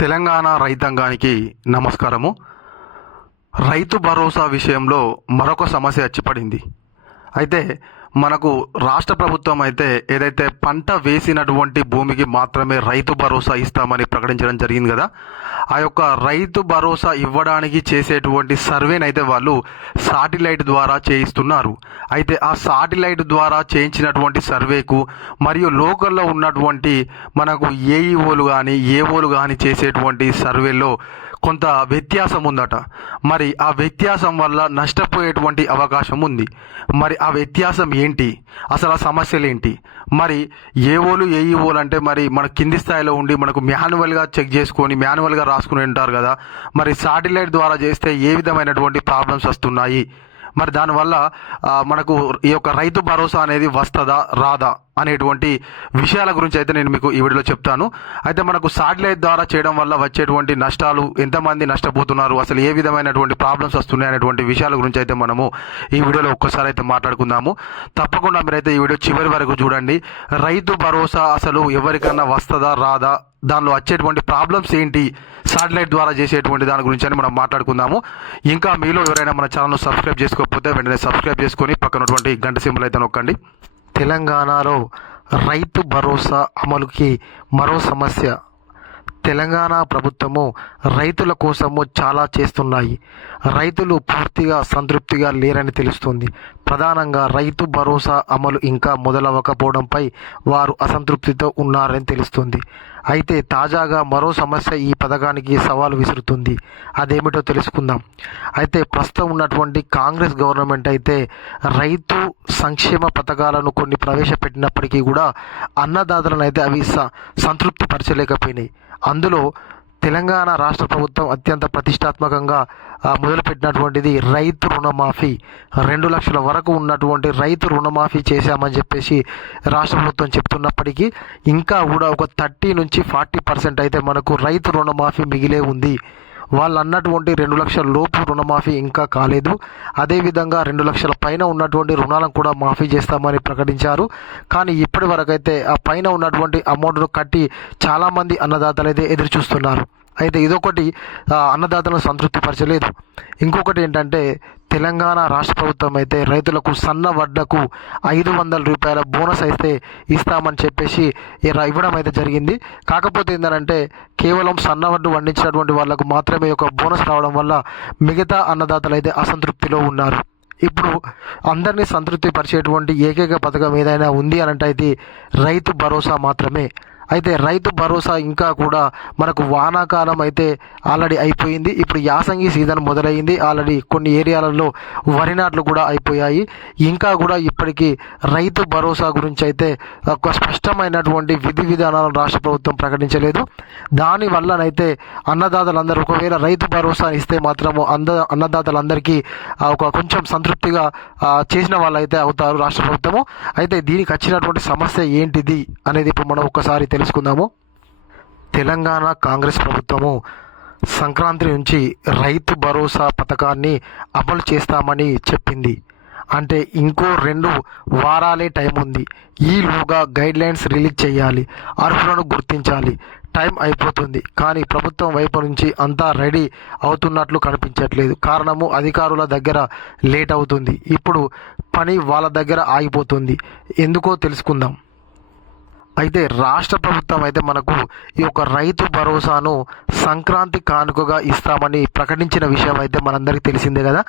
తెలంగాణ రైతాంగానికి నమస్కారము. రైతు భరోసా విషయంలో మరొక సమస్య వచ్చిపడింది అయితే మనకు రాష్ట్ర ప్రభుత్వం అయితే ఏదైతే పంట వేసినటువంటి భూమికి మాత్రమే రైతు భరోసా ఇస్తామని ప్రకటించడం జరిగింది కదా ఆ యొక్క రైతు భరోసా ఇవ్వడానికి చేసేటువంటి సర్వేని అయితే వాళ్ళు సాటిలైట్ ద్వారా చేయిస్తున్నారు. అయితే ఆ సాటిలైట్ ద్వారా చేయించినటువంటి సర్వేకు మరియు లోకల్లో ఉన్నటువంటి మనకు ఏఈఓలు కానీ ఏఓలు కానీ చేసేటువంటి సర్వేలో కొంత వ్యత్యాసం ఉందట. మరి ఆ వ్యత్యాసం వల్ల నష్టపోయేటువంటి అవకాశం ఉంది. మరి ఆ వ్యత్యాసం ఏంటి? అసలు ఆ సమస్యలు ఏంటి? మరి ఏవోలు ఏఈఓలు అంటే మరి మన కింది స్థాయిలో ఉండి మనకు మాన్యువల్గా చెక్ చేసుకొని మాన్యువల్గా రాసుకుని ఉంటారు కదా. మరి సాటిలైట్ ద్వారా చేస్తే ఏ విధమైనటువంటి ప్రాబ్లమ్స్ వస్తున్నాయి? మరి దానివల్ల మనకు ఈ యొక్క రైతు భరోసా అనేది వస్తుందా రాదా అనేటువంటి విషయాల గురించి అయితే నేను మీకు ఈ వీడియోలో చెప్తాను. అయితే మనకు శాటిలైట్ ద్వారా చేయడం వల్ల వచ్చేటువంటి నష్టాలు ఎంతమంది నష్టపోతున్నారు అసలు ఏ విధమైనటువంటి ప్రాబ్లమ్స్ వస్తున్నాయి అనేటువంటి విషయాల గురించి అయితే మనము ఈ వీడియోలో ఒక్కసారి అయితే మాట్లాడుకుందాము. తప్పకుండా మీరైతే ఈ వీడియో చివరి వరకు చూడండి. రైతు భరోసా అసలు ఎవరికన్నా వస్తుందా రాదా దానిలో వచ్చేటువంటి ప్రాబ్లమ్స్ ఏంటి? సాటిలైట్ ద్వారా చేసేటువంటి దాని గురించి అని మనం మాట్లాడుకుందాము. ఇంకా మీలో ఎవరైనా మన ఛానల్ను సబ్స్క్రైబ్ చేసుకోకపోతే వెంటనే సబ్స్క్రైబ్ చేసుకొని పక్కనటువంటి గంట సింబల్ అయితే నొక్కండి. తెలంగాణలో రైతు భరోసా అమలుకి మరో సమస్య. తెలంగాణ ప్రభుత్వము రైతుల కోసము చాలా చేస్తున్నాయి. రైతులు పూర్తిగా సంతృప్తిగా లేరని తెలుస్తుంది. ప్రధానంగా రైతు భరోసా అమలు ఇంకా మొదలవ్వకపోవడంపై వారు అసంతృప్తితో ఉన్నారని తెలుస్తుంది. అయితే తాజాగా మరో సమస్య ఈ పథకానికి సవాలు విసురుతుంది. అదేమిటో తెలుసుకుందాం. అయితే ప్రస్తుతం ఉన్నటువంటి కాంగ్రెస్ గవర్నమెంట్ అయితే రైతు సంక్షేమ పథకాలను కొన్ని ప్రవేశపెట్టినప్పటికీ కూడా అన్నదాతలను అయితే అవి స- సంతృప్తి పరచలేకపోయినాయి. అందులో తెలంగాణ రాష్ట్ర ప్రభుత్వం అత్యంత ప్రతిష్టాత్మకంగా మొదలుపెట్టినటువంటిది రైతు రుణమాఫీ. రెండు లక్షల వరకు ఉన్నటువంటి రైతు రుణమాఫీ చేశామని చెప్పేసి రాష్ట్ర ప్రభుత్వం చెప్తున్నప్పటికీ ఇంకా కూడా ఒక థర్టీ నుంచి ఫార్టీ పర్సెంట్ అయితే మనకు రైతు రుణమాఫీ మిగిలే ఉంది. వాళ్ళు అన్నటువంటి రెండు లక్షల లోపు రుణమాఫీ ఇంకా కాలేదు. అదేవిధంగా రెండు లక్షల పైన ఉన్నటువంటి రుణాలను కూడా మాఫీ చేస్తామని ప్రకటించారు. కానీ ఇప్పటి వరకు అయితే ఆ పైన ఉన్నటువంటి అమౌంట్ను కట్టి చాలామంది అన్నదాతలు అయితే ఎదురు చూస్తున్నారు అయితే ఇదొకటి అన్నదాతలను అన్నదాతలను సంతృప్తిపరచలేదు ఇంకొకటి ఏంటంటే తెలంగాణ రాష్ట్ర ప్రభుత్వం అయితే రైతులకు సన్న వడ్లకు ఐదు వందల రూపాయల బోనస్ అయితే ఇస్తామని చెప్పేసి ఇలా ఇవ్వడం అయితే జరిగింది. కాకపోతే ఏంటంటే కేవలం సన్న వడ్డు వండించినటువంటి వాళ్ళకు మాత్రమే ఒక బోనస్ రావడం వల్ల మిగతా అన్నదాతలు అయితే అసంతృప్తిలో ఉన్నారు. ఇప్పుడు అందరినీ సంతృప్తి పరిచేటువంటి ఏకైక పథకం ఏదైనా ఉంది అని అంటే అయితే రైతు భరోసా మాత్రమే. అయితే రైతు భరోసా ఇంకా కూడా మనకు వానాకాలం అయితే ఆల్రెడీ అయిపోయింది. ఇప్పుడు యాసంగి సీజన్ మొదలైంది. ఆల్రెడీ కొన్ని ఏరియాలలో వరి నాట్లు కూడా అయిపోయాయి. ఇంకా కూడా ఇప్పటికీ రైతు భరోసా గురించి అయితే ఒక స్పష్టమైనటువంటి విధి విధానాలను రాష్ట్ర ప్రభుత్వం ప్రకటించలేదు. దానివల్లనైతే అన్నదాతలందరూ ఒకవేళ రైతు భరోసా ఇస్తే మాత్రము అంద అన్నదాతలందరికీ ఒక కొంచెం సంతృప్తిగా చేసిన వాళ్ళు అయితే అవుతారు రాష్ట్ర ప్రభుత్వము. అయితే దీనికి వచ్చినటువంటి సమస్య ఏంటిది అనేది ఇప్పుడు మనం ఒకసారి తెలుసుకుందాము. తెలంగాణ కాంగ్రెస్ ప్రభుత్వము సంక్రాంతి నుంచి రైతు భరోసా పథకాన్ని అమలు చేస్తామని చెప్పింది. అంటే ఇంకో రెండు వారాలే టైం ఉంది. ఈలోగా గైడ్ లైన్స్ రిలీజ్ చేయాలి. అర్హులను గుర్తించాలి. టైం అయిపోతుంది. కానీ ప్రభుత్వం వైపు నుంచి అంతా రెడీ అవుతున్నట్లు కనిపించట్లేదు. కారణము అధికారుల దగ్గర లేట్ అవుతుంది. ఇప్పుడు పని వాళ్ళ దగ్గర ఆగిపోతుంది. ఎందుకో తెలుసుకుందాం. అయితే రాష్ట్ర ప్రభుత్వం అయితే మనకు ఈ యొక్క రైతు భరోసాను సంక్రాంతి కానుకగా ఇస్తామని ప్రకటించిన విషయం అయితే మనందరికీ తెలిసిందే కదా.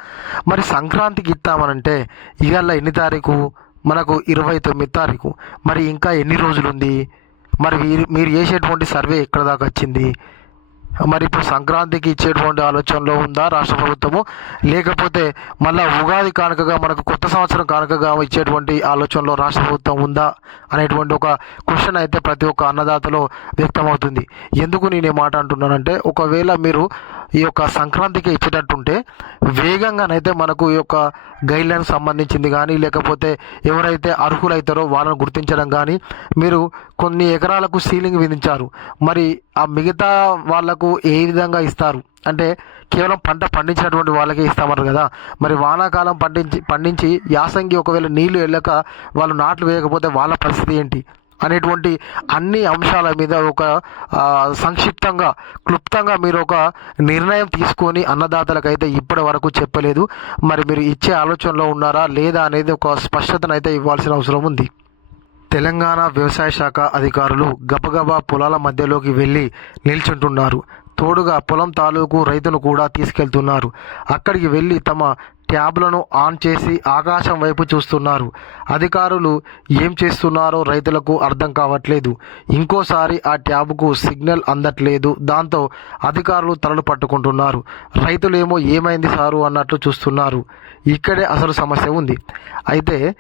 మరి సంక్రాంతికి ఇస్తామనంటే ఇవాళ ఎన్ని తారీఖు? మనకు ఇరవై తొమ్మిది తారీఖు. మరి ఇంకా ఎన్ని రోజులు ఉంది మరి మీరు మీరు చేసేటువంటి సర్వే ఎక్కడ దాకా వచ్చింది? మరి ఇప్పుడు సంక్రాంతికి ఇచ్చేటువంటి ఆలోచనలో ఉందా రాష్ట్ర ప్రభుత్వము? లేకపోతే మళ్ళా ఉగాది కానుకగా మనకు కొత్త సంవత్సరం కానుకగా ఇచ్చేటువంటి ఆలోచనలో రాష్ట్ర ప్రభుత్వం ఉందా అనేటువంటి ఒక క్వశ్చన్ అయితే ప్రతి ఒక్క అన్నదాతలో వ్యక్తమవుతుంది. ఎందుకు నేను ఈ మాట అంటున్నానంటే ఒకవేళ మీరు ఈ యొక్క సంక్రాంతికి ఇచ్చేటట్టుంటే వేగంగానైతే మనకు ఈ యొక్క గైడ్లైన్ సంబంధించింది కానీ లేకపోతే ఎవరైతే అర్హులైతారో వాళ్ళని గుర్తించడం కానీ మీరు కొన్ని ఎకరాలకు సీలింగ్ విధించారు. మరి ఆ మిగతా వాళ్ళకు ఏ విధంగా ఇస్తారు? అంటే కేవలం పంట పండించినటువంటి వాళ్ళకే ఇస్తామన్నారు కదా. మరి వానాకాలం పండించి పండించి యాసంగి ఒకవేళ నీళ్ళు వెళ్ళక వాళ్ళు నాట్లు వేయకపోతే వాళ్ళ పరిస్థితి ఏంటి? అనేటువంటి అన్ని అంశాల మీద ఒక సంక్షిప్తంగా క్లుప్తంగా మీరు ఒక నిర్ణయం తీసుకొని అన్నదాతలకైతే ఇప్పటి వరకు చెప్పలేదు. మరి మీరు ఇచ్చే ఆలోచనలో ఉన్నారా లేదా అనేది ఒక స్పష్టతనైతే ఇవ్వాల్సిన అవసరం ఉంది. తెలంగాణ వ్యవసాయ శాఖ అధికారులు గబగబా పొలాల మధ్యలోకి వెళ్ళి నిల్చుంటున్నారు. తోడుగా పొలం తాలూకు రైతును కూడా తీసుకెళ్తున్నారు. అక్కడికి వెళ్ళి తమ ట్యాబ్లను ఆన్ చేసి ఆకాశం వైపు చూస్తున్నారు. అధికారులు ఏం చేస్తున్నారో రైతులకు అర్థం కావట్లేదు. ఇంకోసారి ఆ ట్యాబ్కు సిగ్నల్ అందట్లేదు. దాంతో అధికారులు తలలు పట్టుకుంటున్నారు. రైతులేమో ఏమైంది సారు అన్నట్లు చూస్తున్నారు. ఇక్కడే అసలు సమస్య ఉంది. అయితే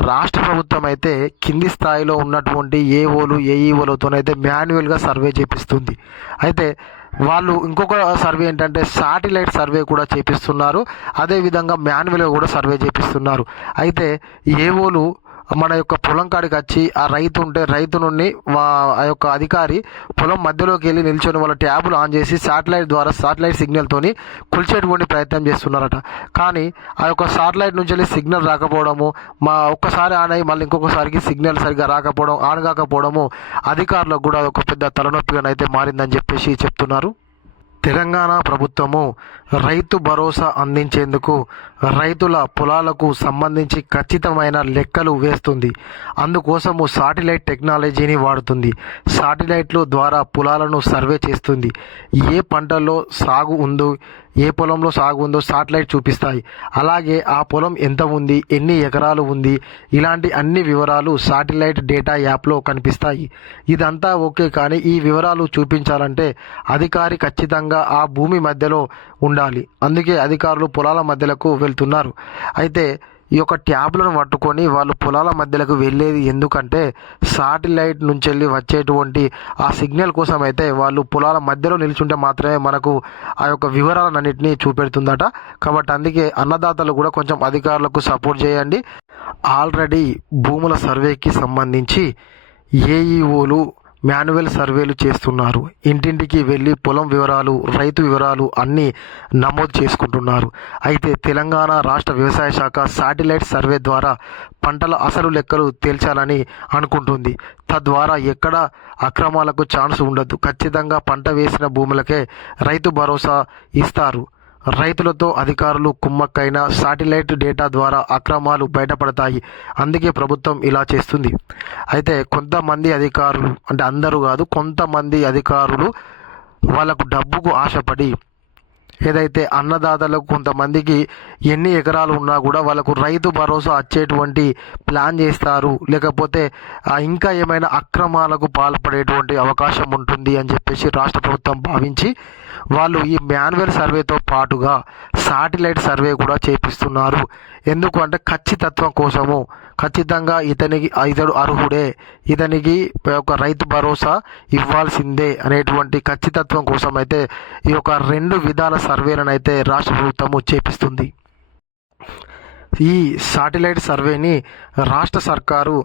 రాష్ట్ర ప్రభుత్వం అయితే కింది స్థాయిలో ఉన్నటువంటి ఏఓలు ఏఈఓలతోనైతే మాన్యువల్గా సర్వే చేపిస్తుంది. అయితే వాళ్ళు ఇంకొక సర్వే ఏంటంటే శాటిలైట్ సర్వే కూడా చేపిస్తున్నారు. అదేవిధంగా మాన్యువల్గా కూడా సర్వే చేపిస్తున్నారు. అయితే ఏఓలు మన యొక్క పొలం కాడికి వచ్చి ఆ రైతు ఉంటే రైతు నుండి మా ఆ యొక్క అధికారి పొలం మధ్యలోకి వెళ్ళి నిల్చొని వాళ్ళ ట్యాబులు ఆన్ చేసి శాటిలైట్ ద్వారా శాటిలైట్ సిగ్నల్తోని కొలిచేటువంటి ప్రయత్నం చేస్తున్నారట. కానీ ఆ యొక్క శాటిలైట్ నుంచి వెళ్ళి సిగ్నల్ రాకపోవడము మా ఒక్కసారి ఆన్ అయ్యి మళ్ళీ ఇంకొకసారికి సిగ్నల్ సరిగ్గా రాకపోవడం ఆన్ కాకపోవడము అధికారులకు కూడా ఒక పెద్ద తలనొప్పిగానైతే మారిందని చెప్పేసి చెప్తున్నారు. తెలంగాణ ప్రభుత్వము రైతు భరోసా అందించేందుకు రైతుల పొలాలకు సంబంధించి ఖచ్చితమైన లెక్కలు వేస్తుంది. అందుకోసము సాటిలైట్ టెక్నాలజీని వాడుతుంది. సాటిలైట్లు ద్వారా పొలాలను సర్వే చేస్తుంది. ఏ పంటల్లో సాగు ఉందో ఏ పొలంలో సాగు ఉందో సాటిలైట్ చూపిస్తాయి. అలాగే ఆ పొలం ఎంత ఉంది ఎన్ని ఎకరాలు ఉంది ఇలాంటి అన్ని వివరాలు సాటిలైట్ డేటా యాప్లో కనిపిస్తాయి. ఇదంతా ఓకే కానీ ఈ వివరాలు చూపించాలంటే అధికారి ఖచ్చితంగా ఆ భూమి మధ్యలో ఉండాలి. అందుకే అధికారులు పొలాల మధ్యలకు వెళ్తున్నారు. అయితే ఈ యొక్క ట్యాబ్లను పట్టుకొని వాళ్ళు పొలాల మధ్యలకు వెళ్ళేది ఎందుకంటే సాటిలైట్ నుంచి వెళ్ళి వచ్చేటువంటి ఆ సిగ్నల్ కోసం అయితే వాళ్ళు పొలాల మధ్యలో నిల్చుంటే మాత్రమే మనకు ఆ యొక్క వివరాలన్నింటినీ చూపెడుతుందట. కాబట్టి అందుకే అన్నదాతలు కూడా కొంచెం అధికారులకు సపోర్ట్ చేయండి. ఆల్రెడీ భూముల సర్వేకి సంబంధించి ఏఈఓలు మాన్యువల్ సర్వేలు చేస్తున్నారు. ఇంటింటికి వెళ్ళి పొలం వివరాలు రైతు వివరాలు అన్నీ నమోదు చేసుకుంటున్నారు. అయితే తెలంగాణ రాష్ట్ర వ్యవసాయ శాఖ శాటిలైట్ సర్వే ద్వారా పంటల అసలు లెక్కలు తేల్చాలని అనుకుంటుంది. తద్వారా ఎక్కడ అక్రమాలకు ఛాన్స్ ఉండదు. ఖచ్చితంగా పంట వేసిన భూములకే రైతు భరోసా ఇస్తారు. రైతులతో అధికారులు కుమ్మక్కైన శాటిలైట్ డేటా ద్వారా అక్రమాలు బయటపడతాయి. అందుకే ప్రభుత్వం ఇలా చేస్తుంది. అయితే కొంతమంది అధికారులు అంటే అందరూ కాదు కొంతమంది అధికారులు వాళ్ళకు డబ్బుకు ఆశపడి ఏదైతే అన్నదాతలకు కొంతమందికి ఎన్ని ఎకరాలు ఉన్నా కూడా వాళ్ళకు రైతు భరోసా వచ్చేటువంటి ప్లాన్ చేస్తారు. లేకపోతే ఇంకా ఏమైనా అక్రమాలకు పాల్పడేటువంటి అవకాశం ఉంటుంది అని చెప్పేసి రాష్ట్ర ప్రభుత్వం భావించి వాళ్ళు ఈ మాన్యువల్ సర్వేతో పాటుగా సాటిలైట్ సర్వే కూడా చేపిస్తున్నారు. ఎందుకు అంటే ఖచ్చితత్వం కోసము ఖచ్చితంగా ఇతనికి ఇతడు అర్హుడే ఇతనికి ఒక రైతు భరోసా ఇవ్వాల్సిందే అనేటువంటి ఖచ్చితత్వం కోసం అయితే ఈ యొక్క రెండు విధాల సర్వేలను అయితే రాష్ట్ర ప్రభుత్వము చేపిస్తుంది. ఈ సాటిలైట్ సర్వేని రాష్ట్ర సర్కారు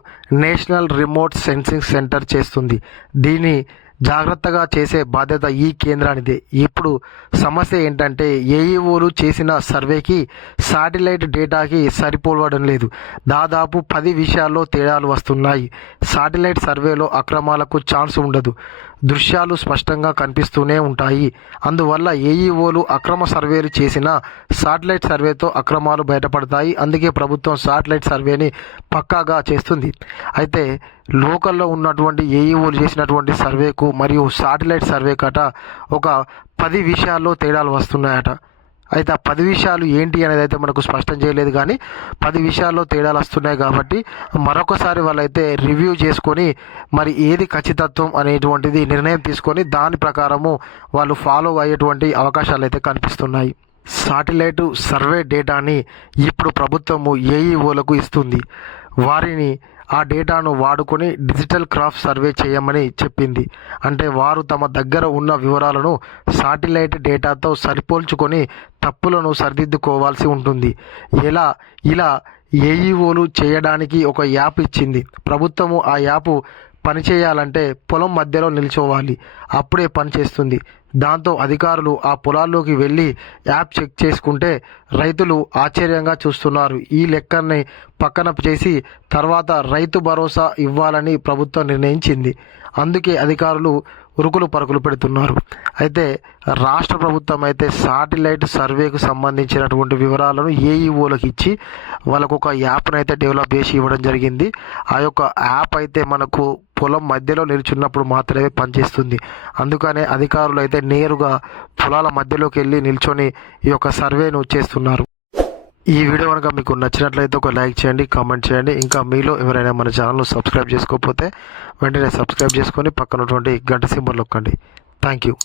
నేషనల్ రిమోట్ సెన్సింగ్ సెంటర్ చేస్తుంది. దీని జాగ్రత్తగా చేసే బాధ్యత ఈ కేంద్రానిదే. ఇప్పుడు సమస్య ఏంటంటే ఏఈఓలు చేసిన సర్వేకి సాటిలైట్ డేటాకి సరిపోవడం లేదు. దాదాపు పది విషయాల్లో తేడాలు వస్తున్నాయి. సాటిలైట్ సర్వేలో అక్రమాలకు ఛాన్స్ ఉండదు. దృశ్యాలు స్పష్టంగా కనిపిస్తూనే ఉంటాయి. అందువల్ల ఏఈఓలు అక్రమ సర్వేలు చేసిన సాటిలైట్ సర్వేతో అక్రమాలు బయటపడతాయి. అందుకే ప్రభుత్వం సాటిలైట్ సర్వేని పక్కాగా చేస్తుంది. అయితే లోకల్లో ఉన్నటువంటి ఏఈఓలు చేసినటువంటి సర్వేకు మరియు సాటిలైట్ సర్వే కట ఒక పది విషయాల్లో తేడాలు వస్తున్నాయట. అయితే ఆ పది విషయాలు ఏంటి అనేది అయితే మనకు స్పష్టం చేయలేదు కానీ పది విషయాల్లో తేడాలు వస్తున్నాయి కాబట్టి మరొకసారి వాళ్ళైతే రివ్యూ చేసుకొని మరి ఏది ఖచ్చితత్వం అనేటువంటిది నిర్ణయం తీసుకొని దాని ప్రకారము వాళ్ళు ఫాలో అయ్యేటువంటి అవకాశాలు అయితే కనిపిస్తున్నాయి. సాటిలైట్ సర్వే డేటాని ఇప్పుడు ప్రభుత్వము ఏఈఓలకు ఇస్తుంది. వారిని ఆ డేటాను వాడుకొని డిజిటల్ క్రాఫ్ట్ సర్వే చేయమని చెప్పింది. అంటే వారు తమ దగ్గర ఉన్న వివరాలను సాటిలైట్ డేటాతో సరిపోల్చుకొని తప్పులను సరిదిద్దుకోవాల్సి ఉంటుంది. ఎలా? ఇలా ఏఈఓలు చేయడానికి ఒక యాప్ ఇచ్చింది. ప్రభుత్వము ఆ యాప్ పని చేయాలంటే పొలం మధ్యలో నిల్చోవాలి. అప్పుడే పని చేస్తుంది. దాంతో అధికారులు ఆ పొలాల్లోకి వెళ్ళి యాప్ చెక్ చేసుకుంటే రైతులు ఆశ్చర్యంగా చూస్తున్నారు. ఈ లెక్కని పక్కన చేసి తర్వాత రైతు భరోసా ఇవ్వాలని ప్రభుత్వం నిర్ణయించింది. అందుకే అధికారులు ఉరుకులు పరుగులు పెడుతున్నారు. అయితే రాష్ట్ర ప్రభుత్వం అయితే సాటిలైట్ సర్వేకు సంబంధించినటువంటి వివరాలను ఏఈఓలకు ఇచ్చి వాళ్ళకు ఒక యాప్ను అయితే డెవలప్ చేసి ఇవ్వడం జరిగింది. ఆ యొక్క యాప్ అయితే మనకు పొలం మధ్యలో నిల్చున్నప్పుడు మాత్రమే పనిచేస్తుంది. అందుకనే అధికారులు అయితే నేరుగా పొలాల మధ్యలోకి వెళ్ళి నిల్చొని ఈ యొక్క సర్వేను చేస్తున్నారు. ఈ వీడియో కనుక మీకు నచ్చినట్లయితే ఒక లైక్ చేయండి కామెంట్ చేయండి. ఇంకా మీలో ఎవరైనా మన ఛానల్ సబ్స్క్రైబ్ చేసుకోకపోతే వెంటనే సబ్స్క్రైబ్ చేసుకొని పక్కనటువంటి గంట సింబల్ నొక్కండి. Thank you